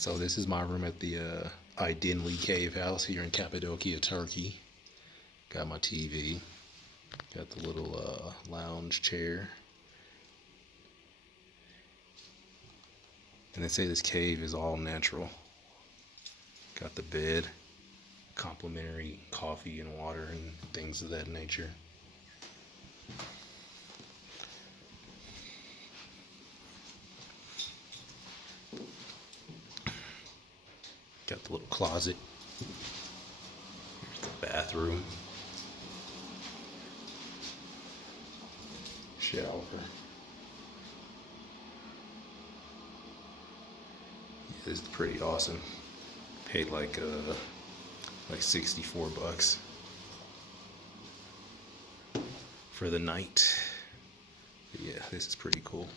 So this is my room at the Aydinli cave house here in Cappadocia, Turkey. Got my TV. Got the little lounge chair. And they say this cave is all natural. Got the bed, complimentary coffee and water and things of that nature. Got the little closet. Here's the bathroom. Shower. Yeah, this is pretty awesome. Paid like 64 bucks for the night. But yeah, this is pretty cool.